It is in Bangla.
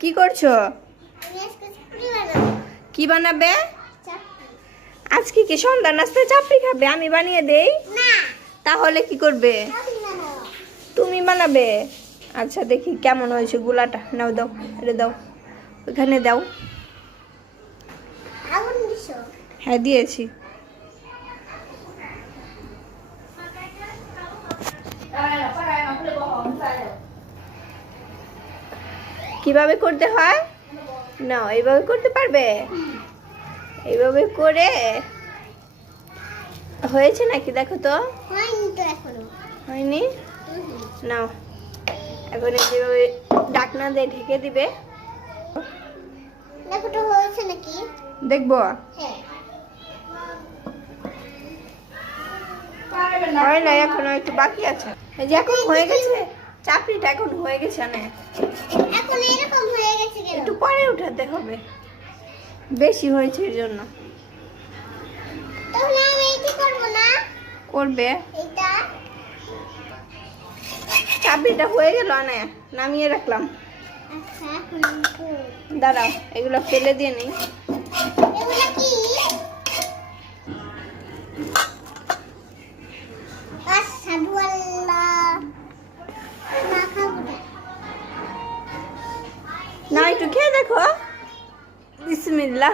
কি করছো? কি বানাবে আজকে? কি সন্ধ্যা নাস্তায় চাপড়ি খাবে? আমি বানিয়ে দেই? তাহলে কি করবে? তুমি বানাবে? আচ্ছা দেখি কেমন হয়েছে গুলাটা। নাও দাও, এটা দাও, ওখানে দাও। হ্যাঁ দিয়েছি। কিভাবে করতে হয়? নাও, এইভাবে করতে পারবে? এইভাবে করে হয়েছে নাকি দেখো তো। হয়নি? নাও, এখন যেভাবে ঢাকনা দিয়ে ঢেকে দিবে। দেখবো হয় না, এখনো একটু বাকি আছে। এই যে এখন হয়ে গেছে, চাপড়িটা এখন হয়ে গেছে। না একটু পরে উঠাতে হবে, বেশি হয়েছে এর জন্য। করবে চাপড়িটা হয়ে গেল। না নামিয়ে রাখলাম। দাঁড়াও, এগুলো ফেলে দিয়ে নেই। না একটু খেয়ে দেখো। বিসমিল্লাহ।